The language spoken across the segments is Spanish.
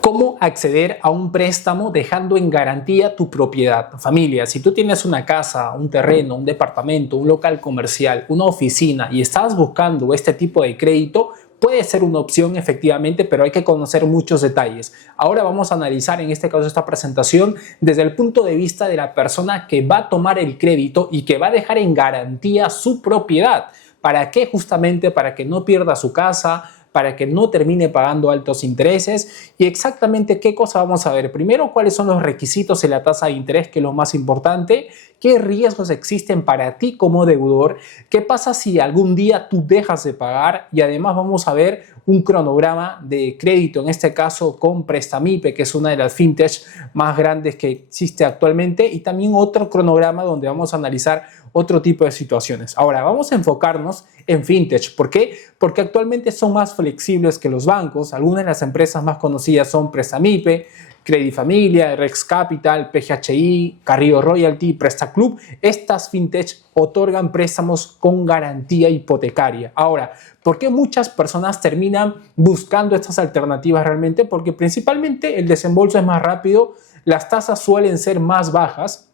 ¿Cómo acceder a un préstamo dejando en garantía tu propiedad? Familia, si tú tienes una casa, un terreno, un departamento, un local comercial, una oficina y estás buscando este tipo de crédito, puede ser una opción efectivamente, pero hay que conocer muchos detalles. Ahora vamos a analizar en este caso esta presentación desde el punto de vista de la persona que va a tomar el crédito y que va a dejar en garantía su propiedad. ¿Para qué? Justamente para que no pierda su casa, para que no termine pagando altos intereses. Y exactamente qué cosa vamos a ver. Primero, cuáles son los requisitos de la tasa de interés, que es lo más importante. ¿Qué riesgos existen para ti como deudor? ¿Qué pasa si algún día tú dejas de pagar? Y además vamos a ver un cronograma de crédito, en este caso con Prestamipe, que es una de las fintech más grandes que existe actualmente, y también otro cronograma donde vamos a analizar otro tipo de situaciones. Ahora, vamos a enfocarnos en fintech. ¿Por qué? Porque actualmente son más flexibles que los bancos. Algunas de las empresas más conocidas son Prestamipe, Credifamilia, Rex Capital, PGHI, Carrillo Royalty, Prestaclub. Estas fintech otorgan préstamos con garantía hipotecaria. Ahora, ¿por qué muchas personas terminan buscando estas alternativas realmente? Porque principalmente el desembolso es más rápido, las tasas suelen ser más bajas.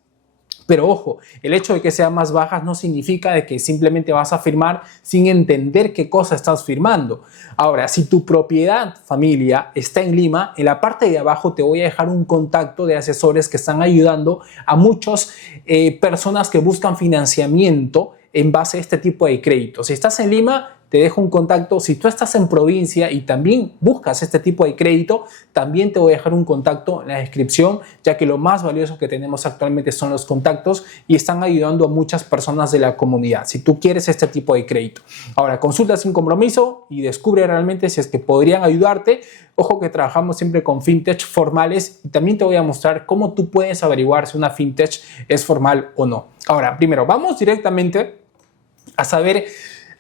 Pero ojo, el hecho de que sean más bajas no significa de que simplemente vas a firmar sin entender qué cosa estás firmando. Ahora, si tu propiedad, familia, está en Lima, en la parte de abajo te voy a dejar un contacto de asesores que están ayudando a muchas personas que buscan financiamiento en base a este tipo de créditos. Si estás en Lima, te dejo un contacto. Si tú estás en provincia y también buscas este tipo de crédito, también te voy a dejar un contacto en la descripción, ya que lo más valioso que tenemos actualmente son los contactos y están ayudando a muchas personas de la comunidad si tú quieres este tipo de crédito. Ahora, consulta sin compromiso y descubre realmente si es que podrían ayudarte. Ojo que trabajamos siempre con fintech formales y también te voy a mostrar cómo tú puedes averiguar si una fintech es formal o no. Ahora, primero, vamos directamente a saber,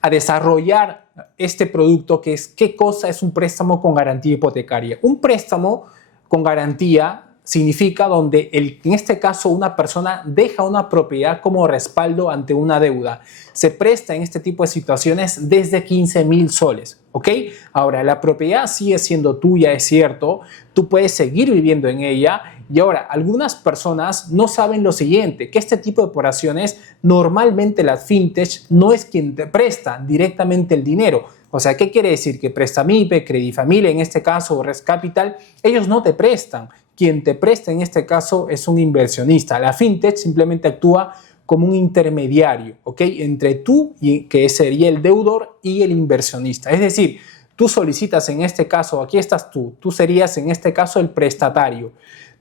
a desarrollar este producto, que es qué cosa es un préstamo con garantía hipotecaria. Un préstamo con garantía significa donde en este caso una persona deja una propiedad como respaldo ante una deuda. Se presta en este tipo de situaciones desde 15.000 soles, ¿ok? Ahora, la propiedad sigue siendo tuya, es cierto, tú puedes seguir viviendo en ella. Y ahora, algunas personas no saben lo siguiente, que este tipo de operaciones, normalmente las fintech no es quien te presta directamente el dinero. O sea, ¿qué quiere decir? Que Prestamipe, Credifamilia, en este caso, o Rex Capital, ellos no te prestan. Quien te presta en este caso es un inversionista. La fintech simplemente actúa como un intermediario, ¿ok? Entre tú, que sería el deudor, y el inversionista. Es decir, tú solicitas en este caso, aquí estás tú serías en este caso el prestatario.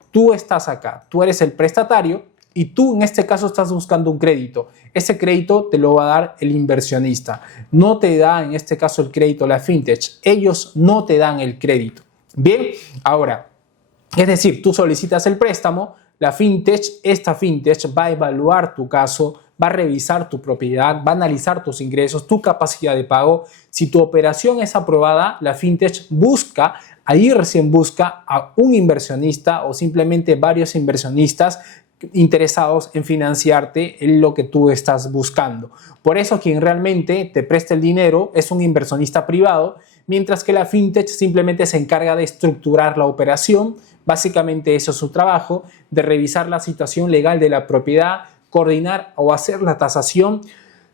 Tú estás acá, tú eres el prestatario y tú en este caso estás buscando un crédito. Ese crédito te lo va a dar el inversionista. No te da en este caso el crédito la fintech. Ellos no te dan el crédito. Bien, ahora, es decir, tú solicitas el préstamo, esta fintech va a evaluar tu caso, va a revisar tu propiedad, va a analizar tus ingresos, tu capacidad de pago. Si tu operación es aprobada, la fintech ahí recién busca a un inversionista o simplemente varios inversionistas interesados en financiarte en lo que tú estás buscando. Por eso quien realmente te presta el dinero es un inversionista privado, mientras que la fintech simplemente se encarga de estructurar la operación. Básicamente eso es su trabajo, de revisar la situación legal de la propiedad, coordinar o hacer la tasación,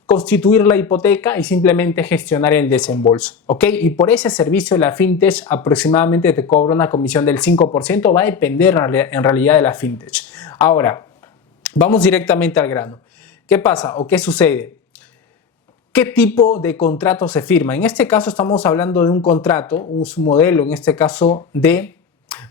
constituir la hipoteca y simplemente gestionar el desembolso, ¿ok? Y por ese servicio la fintech aproximadamente te cobra una comisión del 5%, va a depender en realidad de la fintech. Ahora, vamos directamente al grano. ¿Qué pasa o qué sucede? ¿Qué tipo de contrato se firma? En este caso estamos hablando de un contrato, un modelo en este caso de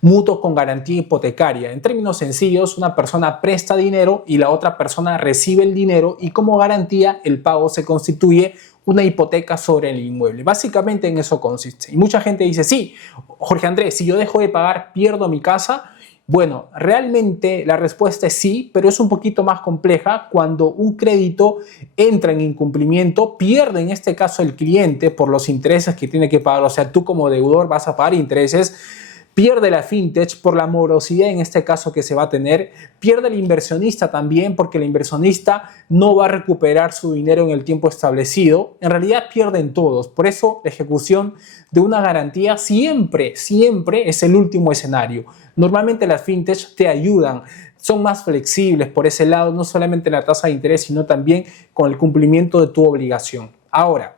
mutuo con garantía hipotecaria. En términos sencillos, una persona presta dinero y la otra persona recibe el dinero y como garantía el pago se constituye una hipoteca sobre el inmueble. Básicamente en eso consiste. Y mucha gente dice, sí, Jorge Andrés, si yo dejo de pagar, ¿pierdo mi casa? Bueno, realmente la respuesta es sí, pero es un poquito más compleja. Cuando un crédito entra en incumplimiento, pierde en este caso el cliente por los intereses que tiene que pagar. O sea, tú como deudor vas a pagar intereses, Pierde la fintech por la morosidad en este caso que se va a tener. Pierde el inversionista también porque el inversionista no va a recuperar su dinero en el tiempo establecido. En realidad pierden todos. Por eso la ejecución de una garantía siempre es el último escenario. Normalmente las fintech te ayudan. Son más flexibles por ese lado, no solamente la tasa de interés, sino también con el cumplimiento de tu obligación. Ahora,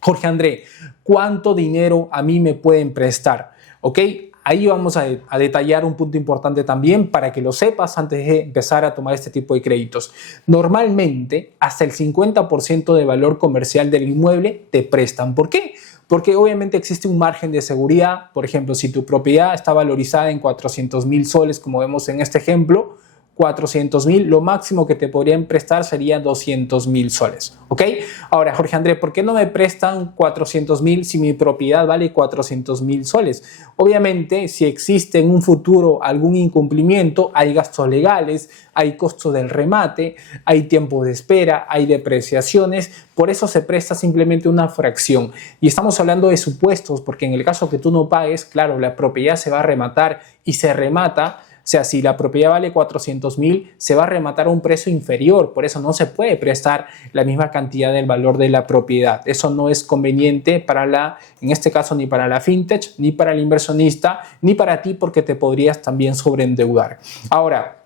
Jorge André, ¿cuánto dinero a mí me pueden prestar? ¿Ok? Ahí vamos a detallar un punto importante también para que lo sepas antes de empezar a tomar este tipo de créditos. Normalmente, hasta el 50% de valor comercial del inmueble te prestan. ¿Por qué? Porque obviamente existe un margen de seguridad. Por ejemplo, si tu propiedad está valorizada en 400.000 soles, como vemos en este ejemplo, 400.000, lo máximo que te podrían prestar sería 200.000 soles, ¿ok? Ahora, Jorge André, ¿por qué no me prestan 400.000 si mi propiedad vale 400.000 soles? Obviamente, si existe en un futuro algún incumplimiento, hay gastos legales, hay costos del remate, hay tiempo de espera, hay depreciaciones, por eso se presta simplemente una fracción. Y estamos hablando de supuestos, porque en el caso que tú no pagues, claro, la propiedad se va a rematar y se remata. O sea, si la propiedad vale 400.000, se va a rematar a un precio inferior. Por eso no se puede prestar la misma cantidad del valor de la propiedad. Eso no es conveniente en este caso, ni para la fintech, ni para el inversionista, ni para ti, porque te podrías también sobreendeudar. Ahora,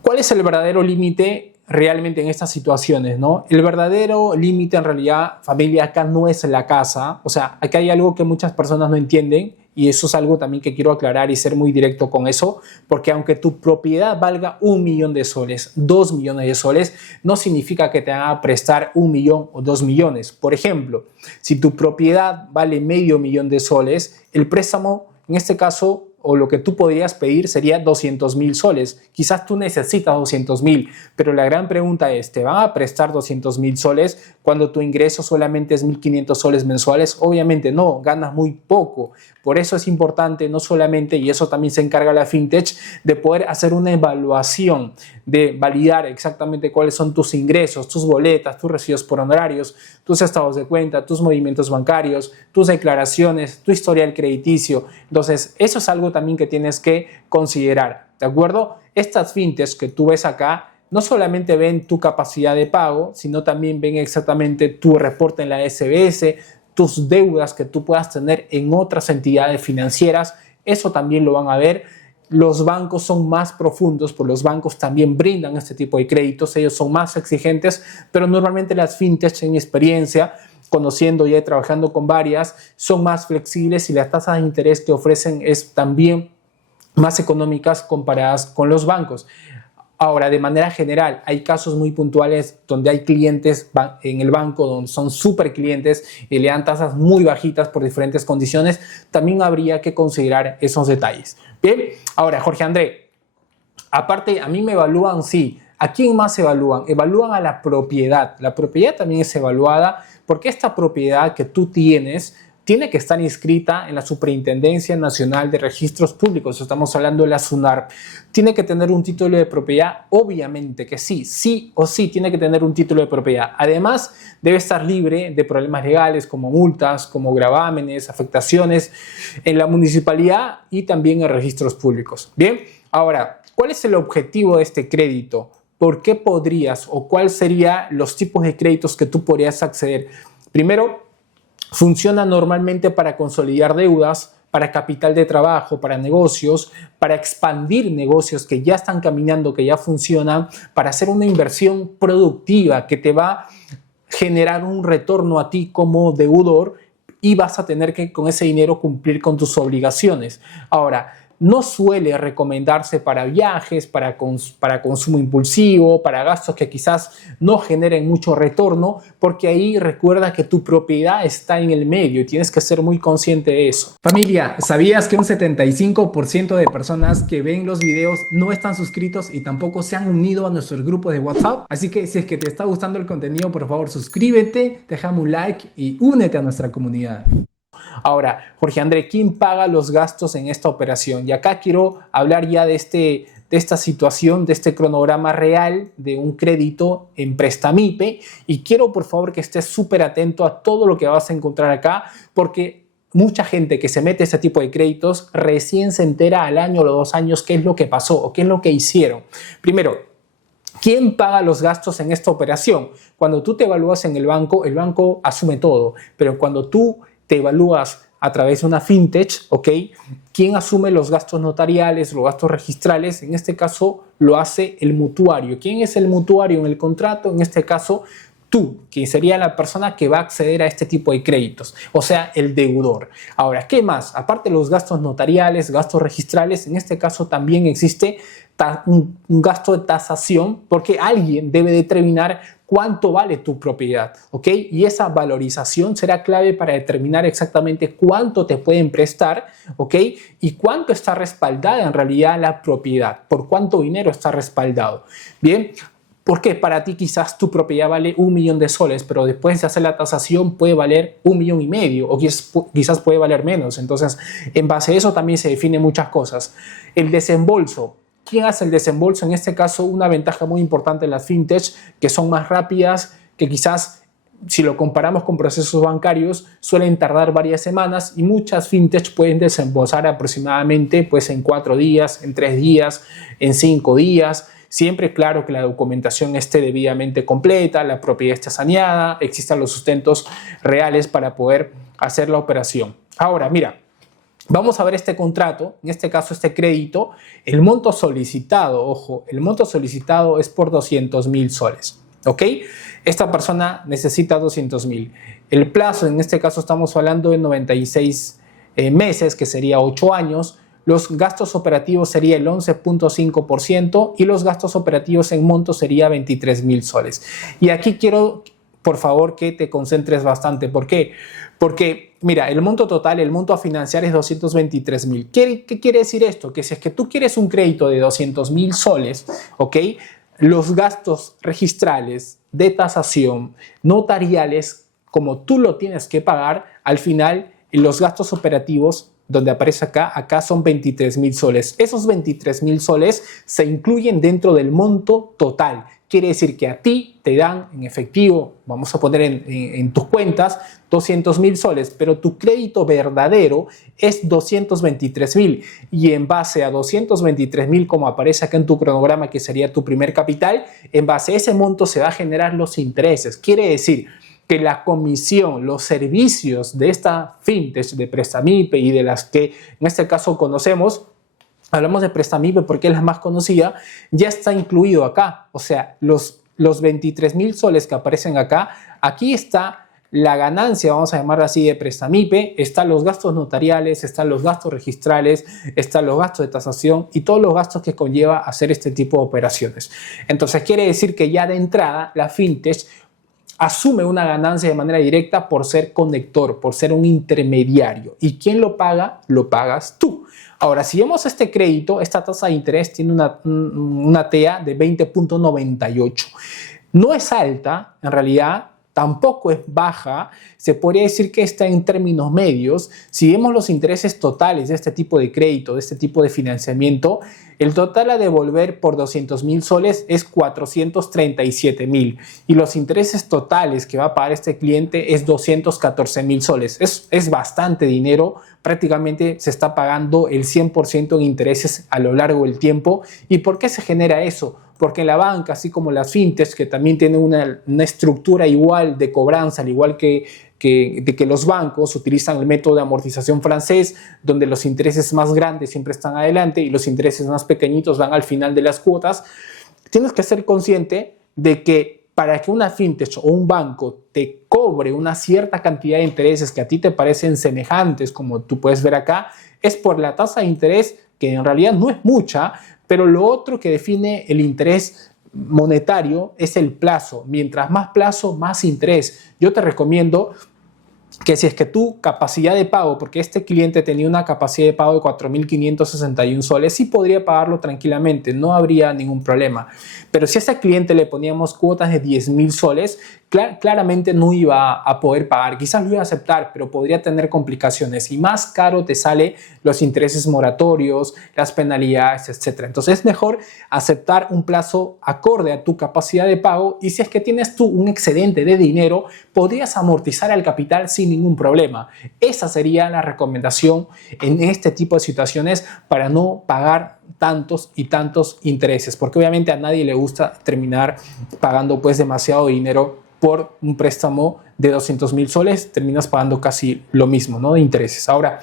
¿cuál es el verdadero límite realmente en estas situaciones, ¿no? El verdadero límite en realidad, familia, acá no es la casa. O sea, acá hay algo que muchas personas no entienden. Y eso es algo también que quiero aclarar y ser muy directo con eso, porque aunque tu propiedad valga 1 millón de soles, 2 millones de soles, no significa que te van a prestar 1 millón o 2 millones. Por ejemplo, si tu propiedad vale medio millón de soles, el préstamo, en este caso, o lo que tú podrías pedir sería 200.000 soles. Quizás tú necesitas 200.000, pero la gran pregunta es, ¿te van a prestar 200.000 soles cuando tu ingreso solamente es 1.500 soles mensuales? Obviamente no, ganas muy poco. Por eso es importante no solamente, y eso también se encarga la fintech, de poder hacer una evaluación, de validar exactamente cuáles son tus ingresos, tus boletas, tus recibos por honorarios, tus estados de cuenta, tus movimientos bancarios, tus declaraciones, tu historial crediticio. Entonces, eso es algo también que tienes que considerar, ¿de acuerdo? Estas fintechs que tú ves acá no solamente ven tu capacidad de pago, sino también ven exactamente tu reporte en la SBS, tus deudas que tú puedas tener en otras entidades financieras. Eso también lo van a ver. Los bancos son más profundos, porque los bancos también brindan este tipo de créditos. Ellos son más exigentes, pero normalmente las fintechs, en mi experiencia, conociendo ya y trabajando con varias, son más flexibles y las tasas de interés que ofrecen es también más económicas comparadas con los bancos. Ahora, de manera general, hay casos muy puntuales donde hay clientes en el banco donde son súper clientes y le dan tasas muy bajitas por diferentes condiciones. También habría que considerar esos detalles. Bien, ahora, Jorge André, aparte, a mí me evalúan, sí. ¿A quién más evalúan? Evalúan a la propiedad. La propiedad también es evaluada porque esta propiedad que tú tienes tiene que estar inscrita en la Superintendencia Nacional de Registros Públicos. Estamos hablando de la SUNARP. Tiene que tener un título de propiedad, obviamente que sí, sí o sí tiene que tener un título de propiedad. Además, debe estar libre de problemas legales como multas, como gravámenes, afectaciones en la municipalidad y también en registros públicos. Bien, ahora, ¿cuál es el objetivo de este crédito? ¿Por qué podrías o cuáles serían los tipos de créditos que tú podrías acceder? Primero, funciona normalmente para consolidar deudas, para capital de trabajo, para negocios, para expandir negocios que ya están caminando, que ya funcionan, para hacer una inversión productiva que te va a generar un retorno a ti como deudor y vas a tener que con ese dinero cumplir con tus obligaciones. Ahora, no suele recomendarse para viajes, para consumo impulsivo, para gastos que quizás no generen mucho retorno, porque ahí recuerda que tu propiedad está en el medio y tienes que ser muy consciente de eso. Familia, ¿sabías que un 75% de personas que ven los videos no están suscritos y tampoco se han unido a nuestro grupo de WhatsApp? Así que si es que te está gustando el contenido, por favor suscríbete, déjame un like y únete a nuestra comunidad. Ahora, Jorge André, ¿quién paga los gastos en esta operación? Y acá quiero hablar ya de esta situación, de este cronograma real de un crédito en Prestamipe y quiero por favor que estés súper atento a todo lo que vas a encontrar acá porque mucha gente que se mete a este tipo de créditos recién se entera al año o los 2 años qué es lo que pasó o qué es lo que hicieron. Primero, ¿quién paga los gastos en esta operación? Cuando tú te evalúas en el banco asume todo, pero cuando tú te evalúas a través de una fintech, ¿ok? ¿Quién asume los gastos notariales, los gastos registrales? En este caso lo hace el mutuario. ¿Quién es el mutuario en el contrato? En este caso, tú, quien sería la persona que va a acceder a este tipo de créditos, o sea, el deudor. Ahora, ¿qué más? Aparte de los gastos notariales, gastos registrales, en este caso también existe un gasto de tasación, porque alguien debe determinar cuánto vale tu propiedad, ¿ok? Y esa valorización será clave para determinar exactamente cuánto te pueden prestar, ¿ok? Y cuánto está respaldada en realidad la propiedad, por cuánto dinero está respaldado. Bien. Porque para ti quizás tu propiedad vale 1 millón de soles, pero después de hacer la tasación puede valer 1,5 millones o quizás puede valer menos. Entonces, en base a eso también se definen muchas cosas. El desembolso. ¿Quién hace el desembolso? En este caso, una ventaja muy importante de las fintech, que son más rápidas, que quizás si lo comparamos con procesos bancarios, suelen tardar varias semanas y muchas fintech pueden desembolsar aproximadamente pues, en 4 días, en 3 días, en 5 días. Siempre claro que la documentación esté debidamente completa, la propiedad esté saneada, existan los sustentos reales para poder hacer la operación. Ahora, mira, vamos a ver este contrato, en este caso este crédito, el monto solicitado, ojo, el monto solicitado es por 200,000 soles, ¿ok? Esta persona necesita 200,000. El plazo, en este caso estamos hablando de 96 meses, que sería 8 años. Los gastos operativos sería el 11.5% y los gastos operativos en monto sería 23,000 soles. Y aquí quiero, por favor, que te concentres bastante. ¿Por qué? Porque, mira, el monto total, el monto a financiar es 223,000. ¿Qué quiere decir esto? Que si es que tú quieres un crédito de 200,000 soles, ¿ok? Los gastos registrales, de tasación, notariales, como tú lo tienes que pagar, al final los gastos operativos donde aparece acá son 23,000 soles. Esos 23,000 soles se incluyen dentro del monto total. Quiere decir que a ti te dan en efectivo, vamos a poner en tus cuentas, 200,000 soles, pero tu crédito verdadero es 223,000 y en base a 223,000, como aparece acá en tu cronograma, que sería tu primer capital, en base a ese monto se va a generar los intereses. Quiere decir que la comisión, los servicios de esta fintech, de Prestamipe y de las que en este caso conocemos, hablamos de Prestamipe porque es la más conocida, ya está incluido acá. O sea, los 23,000 soles que aparecen acá, aquí está la ganancia, vamos a llamarla así, de Prestamipe, están los gastos notariales, están los gastos registrales, están los gastos de tasación y todos los gastos que conlleva hacer este tipo de operaciones. Entonces quiere decir que ya de entrada la fintech asume una ganancia de manera directa por ser conector, por ser un intermediario. ¿Y quién lo paga? Lo pagas tú. Ahora, si vemos este crédito, esta tasa de interés tiene una TEA de 20.98. No es alta, en realidad, tampoco es baja, se podría decir que está en términos medios. Si vemos los intereses totales de este tipo de crédito, de este tipo de financiamiento, el total a devolver por 200,000 soles es 437,000 y los intereses totales que va a pagar este cliente es 214,000 soles. Es bastante dinero, prácticamente se está pagando el 100% en intereses a lo largo del tiempo. ¿Y por qué se genera eso? Porque la banca, así como las fintechs, que también tienen una estructura igual de cobranza, al igual que los bancos, utilizan el método de amortización francés, donde los intereses más grandes siempre están adelante y los intereses más pequeñitos van al final de las cuotas. Tienes que ser consciente de que para que una fintech o un banco te cobre una cierta cantidad de intereses que a ti te parecen semejantes, como tú puedes ver acá, es por la tasa de interés, que en realidad no es mucha, pero lo otro que define el interés monetario es el plazo. Mientras más plazo, más interés. Yo te recomiendo que si es que tu capacidad de pago, porque este cliente tenía una capacidad de pago de 4.561 soles, sí podría pagarlo tranquilamente, no habría ningún problema. Pero si a ese cliente le poníamos cuotas de 10,000 soles, claramente no iba a poder pagar. Quizás lo iba a aceptar, pero podría tener complicaciones y más caro te sale los intereses moratorios, las penalidades, etc. Entonces es mejor aceptar un plazo acorde a tu capacidad de pago y si es que tienes tú un excedente de dinero, podrías amortizar el capital sin ningún problema. Esa sería la recomendación en este tipo de situaciones para no pagar tantos y tantos intereses, porque obviamente a nadie le gusta terminar pagando pues demasiado dinero por un préstamo de 200,000 soles, terminas pagando casi lo mismo, ¿no? De intereses. Ahora,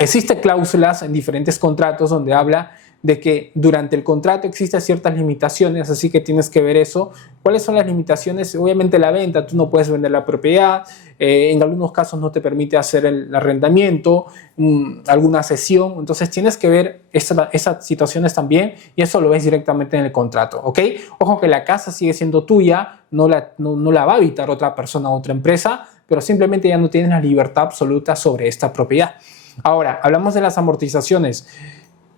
existen cláusulas en diferentes contratos donde habla de que durante el contrato existen ciertas limitaciones, así que tienes que ver eso. ¿Cuáles son las limitaciones? Obviamente la venta, tú no puedes vender la propiedad, en algunos casos no te permite hacer el arrendamiento, alguna cesión, entonces tienes que ver esas situaciones también y eso lo ves directamente en el contrato, ¿ok? Ojo que la casa sigue siendo tuya, no la va a habitar otra persona o otra empresa, pero simplemente ya no tienes la libertad absoluta sobre esta propiedad. Ahora, hablamos de las amortizaciones.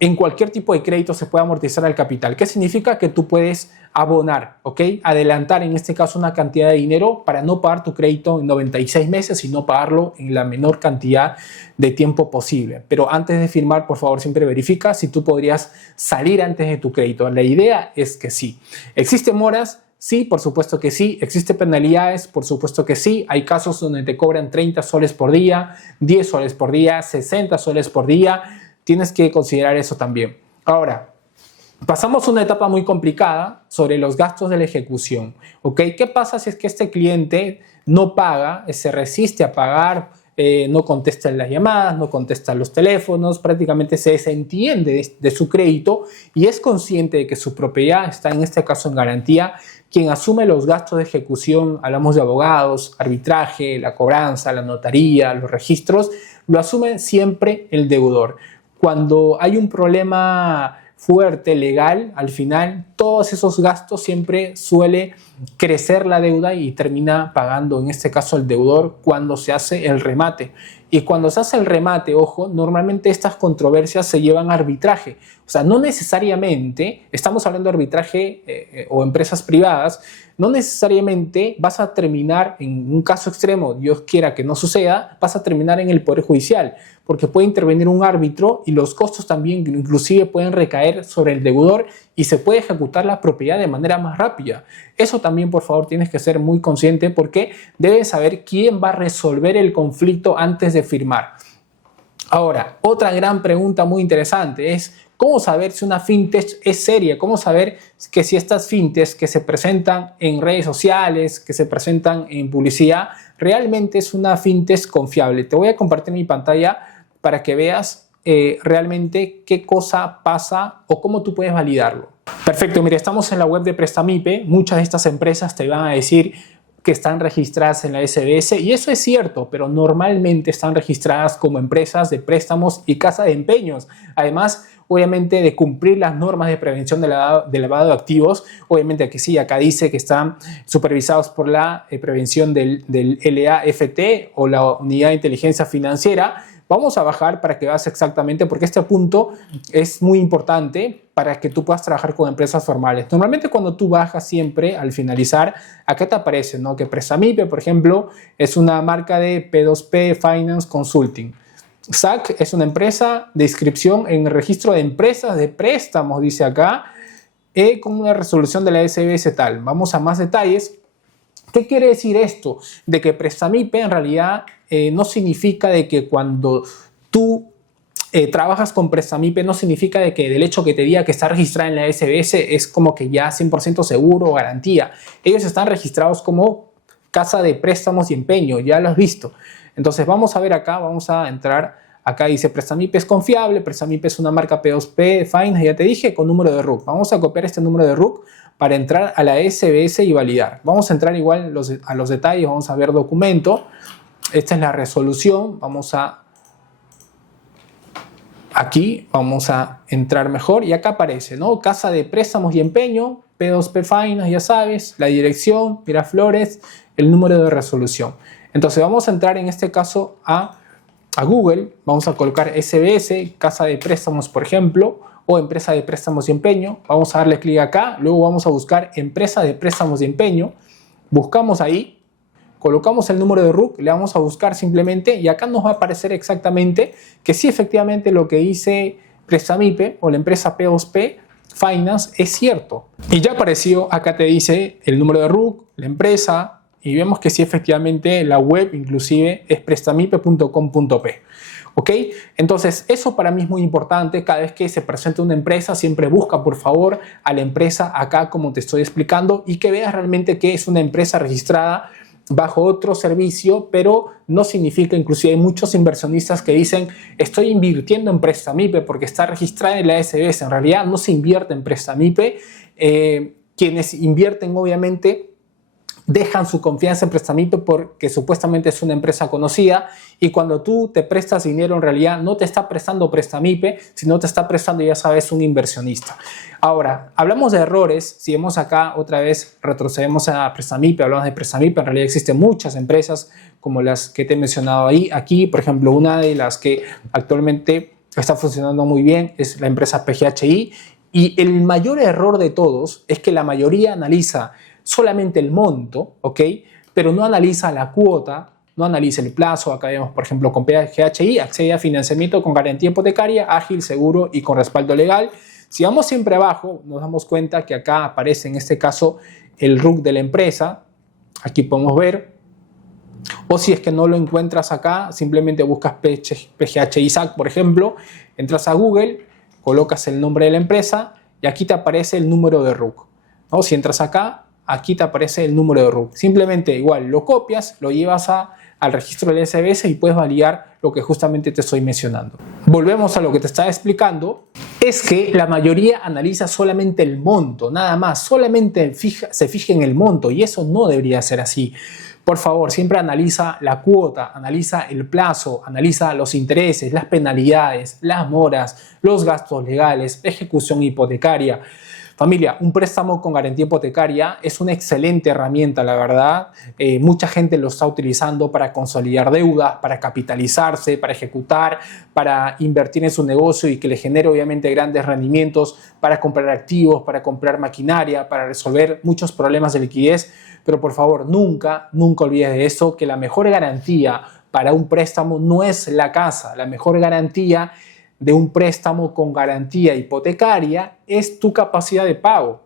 En cualquier tipo de crédito se puede amortizar el capital. ¿Qué significa? Que tú puedes abonar, ¿ok? Adelantar en este caso una cantidad de dinero para no pagar tu crédito en 96 meses y no pagarlo en la menor cantidad de tiempo posible. Pero antes de firmar, por favor, siempre verifica si tú podrías salir antes de tu crédito. La idea es que sí. ¿Existen moras? Sí, por supuesto que sí. ¿Existen penalidades? Por supuesto que sí. Hay casos donde te cobran 30 soles por día, 10 soles por día, 60 soles por día. Tienes que considerar eso también. Ahora, pasamos a una etapa muy complicada sobre los gastos de la ejecución. ¿Ok? ¿Qué pasa si es que este cliente no paga, se resiste a pagar, no contesta las llamadas, no contesta los teléfonos, prácticamente se desentiende de su crédito y es consciente de que su propiedad está en este caso en garantía? Quien asume los gastos de ejecución, hablamos de abogados, arbitraje, la cobranza, la notaría, los registros, lo asume siempre el deudor. Cuando hay un problema fuerte, legal, al final todos esos gastos siempre suele crecer la deuda y termina pagando, en este caso, el deudor cuando se hace el remate. Y cuando se hace el remate, ojo, normalmente estas controversias se llevan a arbitraje. O sea, no necesariamente, estamos hablando de arbitraje o empresas privadas, no necesariamente vas a terminar en un caso extremo, Dios quiera que no suceda, vas a terminar en el Poder Judicial, porque puede intervenir un árbitro y los costos también inclusive pueden recaer sobre el deudor y se puede ejecutar la propiedad de manera más rápida. Eso también, por favor, tienes que ser muy consciente porque debes saber quién va a resolver el conflicto antes de firmar. Ahora, otra gran pregunta muy interesante es ¿cómo saber si una fintech es seria? ¿Cómo saber que si estas fintechs que se presentan en redes sociales, que se presentan en publicidad, realmente es una fintech confiable? Te voy a compartir mi pantalla para que veas realmente qué cosa pasa o cómo tú puedes validarlo. Perfecto, mira, estamos en la web de Prestamipe. Muchas de estas empresas te van a decir que están registradas en la SBS y eso es cierto, pero normalmente están registradas como empresas de préstamos y casa de empeños. Además, obviamente, de cumplir las normas de prevención de lavado de activos. Obviamente aquí sí, acá dice que están supervisados por la prevención del LAFT o la Unidad de Inteligencia Financiera. Vamos a bajar para que veas exactamente, porque este punto es muy importante para que tú puedas trabajar con empresas formales. Normalmente cuando tú bajas siempre, al finalizar, acá te aparece, ¿no? Que Prestamipe, por ejemplo, es una marca de P2P Finance Consulting. SAC es una empresa de inscripción en el registro de empresas de préstamos, dice acá, con una resolución de la SBS tal. Vamos a más detalles. ¿Qué quiere decir esto? De que Prestamipe en realidad no significa de que cuando tú trabajas con Prestamipe no significa de que del hecho que te diga que está registrada en la SBS es como que ya 100% seguro o garantía. Ellos están registrados como casa de préstamos y empeño, ya lo has visto. Entonces vamos a ver acá, vamos a entrar, acá dice Prestamipe es confiable, Prestamipe es una marca P2P, Finance, ya te dije, con número de RUC. Vamos a copiar este número de RUC para entrar a la SBS y validar. Vamos a entrar igual a los detalles, vamos a ver documento. Esta es la resolución, aquí vamos a entrar mejor y acá aparece, ¿no? Casa de préstamos y empeño, P2P Finance, ya sabes, la dirección, Miraflores, el número de resolución. Entonces vamos a entrar en este caso a Google, vamos a colocar SBS, casa de préstamos por ejemplo, o empresa de préstamos y empeño, vamos a darle clic acá, luego vamos a buscar empresa de préstamos y empeño, buscamos ahí, colocamos el número de RUC, le vamos a buscar simplemente y acá nos va a aparecer exactamente que sí, efectivamente lo que dice Prestamipe o la empresa P2P Finance es cierto. Y ya apareció, acá te dice el número de RUC, la empresa, y vemos que sí, efectivamente la web inclusive es prestamipe.com.p. ¿Ok? Entonces, eso para mí es muy importante. Cada vez que se presente una empresa, siempre busca, por favor, a la empresa acá, como te estoy explicando, y que veas realmente que es una empresa registrada bajo otro servicio, pero no significa, inclusive hay muchos inversionistas que dicen estoy invirtiendo en Prestamipe porque está registrada en la SBS. En realidad no se invierte en Prestamipe. Quienes invierten obviamente dejan su confianza en Prestamipe porque supuestamente es una empresa conocida, y cuando tú te prestas dinero en realidad no te está prestando Prestamipe, sino te está prestando, ya sabes, un inversionista. Ahora, hablamos de errores. Si vemos acá otra vez, retrocedemos a Prestamipe, hablamos de Prestamipe, en realidad existen muchas empresas como las que te he mencionado ahí. Aquí, por ejemplo, una de las que actualmente está funcionando muy bien es la empresa PGHI, y el mayor error de todos es que la mayoría analiza solamente el monto, ¿ok? Pero no analiza la cuota, no analiza el plazo. Acá vemos, por ejemplo, con PGHI, accede a financiamiento con garantía hipotecaria, ágil, seguro y con respaldo legal. Si vamos siempre abajo, nos damos cuenta que acá aparece en este caso el RUC de la empresa. Aquí podemos ver. O si es que no lo encuentras acá, simplemente buscas PGHI SAC, por ejemplo, entras a Google, colocas el nombre de la empresa y aquí te aparece el número de RUC, ¿no? Si entras acá, aquí te aparece el número de RUC. Simplemente igual lo copias, lo llevas al registro del SBS y puedes validar lo que justamente te estoy mencionando. Volvemos a lo que te estaba explicando. Es que la mayoría analiza solamente el monto, nada más. Solamente se fija en el monto, y eso no debería ser así. Por favor, siempre analiza la cuota, analiza el plazo, analiza los intereses, las penalidades, las moras, los gastos legales, la ejecución hipotecaria. Familia, un préstamo con garantía hipotecaria es una excelente herramienta, la verdad. Mucha gente lo está utilizando para consolidar deudas, para capitalizarse, para ejecutar, para invertir en su negocio y que le genere obviamente grandes rendimientos, para comprar activos, para comprar maquinaria, para resolver muchos problemas de liquidez. Pero por favor, nunca olvides de eso, que la mejor garantía para un préstamo no es la casa. La mejor garantía de un préstamo con garantía hipotecaria es tu capacidad de pago,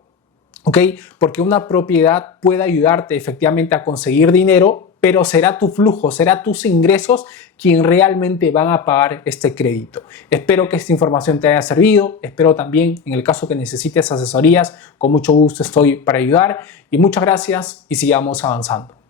¿ok? Porque una propiedad puede ayudarte efectivamente a conseguir dinero, pero será tu flujo, será tus ingresos quien realmente van a pagar este crédito. Espero que esta información te haya servido. Espero también, en el caso que necesites asesorías, con mucho gusto estoy para ayudar. Y muchas gracias y sigamos avanzando.